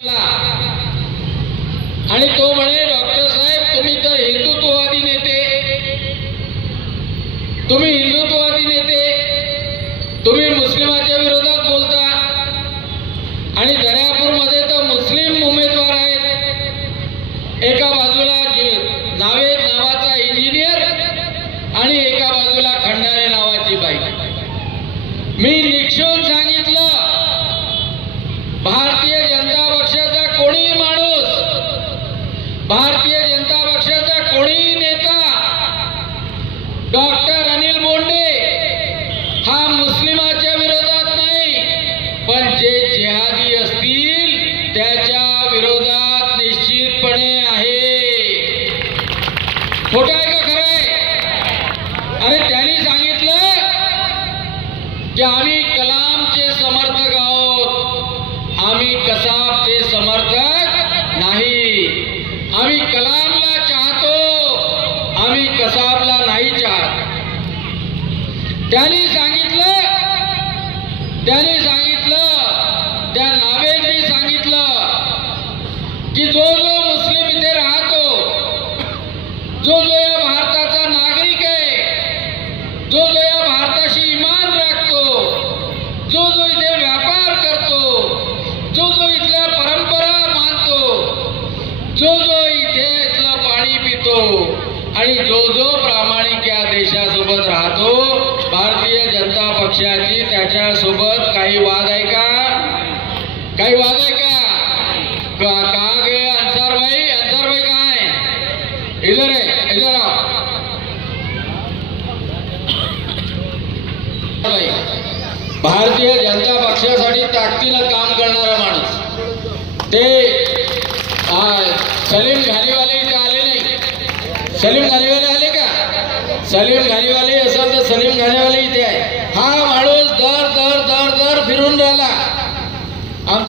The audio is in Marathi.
आणि तो म्हणे डॉक्टर साहेब तुम्ही तर हिंदुत्ववादी नेते, तुम्ही हिंदुत्ववादी नेते, तुम्ही मुस्लिमाच्या विरोधात बोलता आणि दर्यापूरमध्ये तर मुस्लिम उमेदवार आहेत, एका बाजूला नावेद नावाचा इंजिनियर आणि एका बाजूला खंडारे नावाची बाई. मी निक्षून सांगितलं भारतीय जनता पक्षाचा कोणी माणूस, भारतीय जनता पक्षाचा कोणी नेता डॉक्टर अनिल बोंडे हा मुस्लिमाच्या विरोधात नाही, पण जे जिहादी असतील त्याच्या विरोधात निश्चितपणे आहे. खोटं आहे का खरं आहे? अरे त्यांनी सांगितलं की आम्ही कलामचे समर्थक आहोत, आम्ही कसाबचे समर्थक नाही, आम्ही कलामला चाहतो, आम्ही कसाबला नाही चाहत. त्यांनी सांगितलं त्या नावेदनी सांगितलं की जो मुस्लिम इथे राहतो, जो या भारताचा नागरिक आहे, जो या भारताशी इमान राखतो, जो इथे व्यापार करतो, जो इथल्या परंपरा मानतो, जो इथे इथलं पाणी पितो आणि जो प्रामाणिक या देशासोबत राहतो, भारतीय जनता पक्षाची त्याच्यासोबत काही वाद आहे का? काही वाद आहे का? कहा गए अंसार भाई कहाँ है? इधर है, इधर आओ. भारतीय जनता पक्षासाठी ताकदीनं काम करणारा माणूस ते सलीम घालीवाले इथे आले नाही. सलीम घालीवाले आले का? सलीम घालीवाले असेल तर सलीम घालीवाले इथे आहे. हा माणूस दर फिरून राहिला